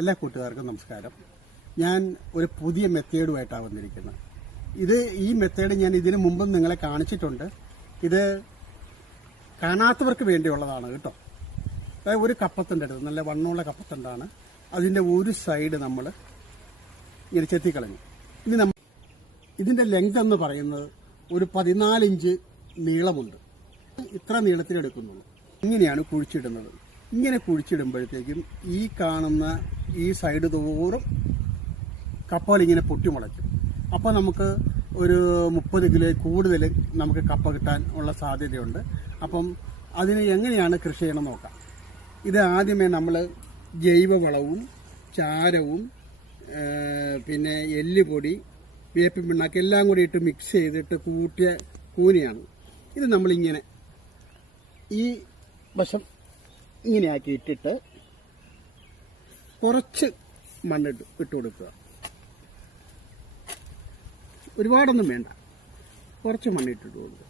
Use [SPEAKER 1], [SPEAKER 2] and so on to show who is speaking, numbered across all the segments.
[SPEAKER 1] എല്ലാ കൂട്ടുകാർക്കും നമസ്കാരം. ഞാൻ ഒരു പുതിയ മെത്തേഡുമായിട്ടാണ് വന്നിരിക്കുന്നത്. ഇത് ഈ മെത്തേഡ് ഞാൻ ഇതിനു മുമ്പും നിങ്ങളെ കാണിച്ചിട്ടുണ്ട്. ഇത് കാണാത്തവർക്ക് വേണ്ടിയുള്ളതാണ് കേട്ടോ. അതായത് ഒരു കപ്പത്തിന്റെ അടുത്ത് നല്ല വണ്ണമുള്ള കപ്പത്തണ്ടാണ് അതിന്റെ ഒരു സൈഡ് നമ്മൾ ഇങ്ങനെ ചെത്തിക്കളഞ്ഞു. ഇനി നമ്മൾ ഇതിന്റെ ലെങ്ത് എന്ന് പറയുന്നത് ഒരു പതിനാലിഞ്ച് നീളമുണ്ട്. ഇത്ര നീളത്തിലെടുക്കുന്നുള്ളൂ ഇങ്ങനെയാണ് കുഴിച്ചിടുന്നത്. ഇങ്ങനെ കുഴിച്ചിടുമ്പോഴത്തേക്കും ഈ കാണുന്ന ഈ സൈഡ് തോറും കപ്പകൾ ഇങ്ങനെ പൊട്ടിമുളയ്ക്കും അപ്പോൾ നമുക്ക് ഒരു മുപ്പത് കിലോ കൂടുതൽ നമുക്ക് കപ്പ കിട്ടാൻ ഉള്ള സാധ്യതയുണ്ട്. അപ്പം അതിന് എങ്ങനെയാണ് കൃഷി ചെയ്യണം നോക്കാം. ഇത് ആദ്യമേ നമ്മൾ ജൈവവളവും ചാരവും പിന്നെ എല്ലുപൊടി വേപ്പിൻ പിണ്ണാക്ക് എല്ലാം കൂടി ഇട്ട് മിക്സ് ചെയ്തിട്ട് കൂട്ടിയ കൂനിയാണ്. ഇത് നമ്മളിങ്ങനെ ഈ വശം ഇങ്ങനെയാക്കി ഇട്ടിട്ട് കുറച്ച് മണ്ണിട്ട് ഇട്ട് കൊടുക്കുക. ഒരുപാടൊന്നും വേണ്ട. കുറച്ച് മണ്ണിട്ടിട്ട് കൊടുക്കുക.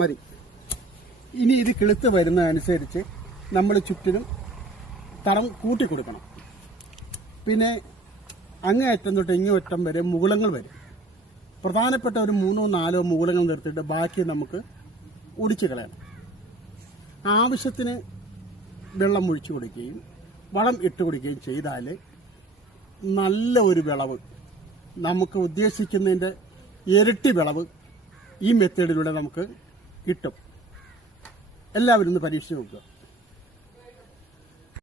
[SPEAKER 1] മതി. ഇനി ഇത് കിളുത്ത് വരുന്നതനുസരിച്ച് നമ്മൾ ചുറ്റിനും തറം കൂട്ടിക്കൊടുക്കണം പിന്നെ അങ്ങേ അറ്റം തൊട്ട് ഇങ്ങേ അറ്റം വരെ മുകുളങ്ങൾ വരും. പ്രധാനപ്പെട്ട ഒരു മൂന്നോ നാലോ മുകുളങ്ങൾ നിർത്തിയിട്ട് ബാക്കി നമുക്ക് ഒടിച്ചു കളയണം. ആവശ്യത്തിന് വെള്ളം ഒഴിച്ചു കൊടുക്കുകയും വളം ഇട്ട് കൊടുക്കുകയും ചെയ്താൽ നല്ല ഒരു വിളവ്. നമുക്ക് ഉദ്ദേശിക്കുന്നതിന്റെ ഇരട്ടി വിളവ് ഈ മെത്തേഡിലൂടെ നമുക്ക് കിട്ടും. എല്ലാവരും ഒന്ന് പരീക്ഷിച്ച് നോക്കുക.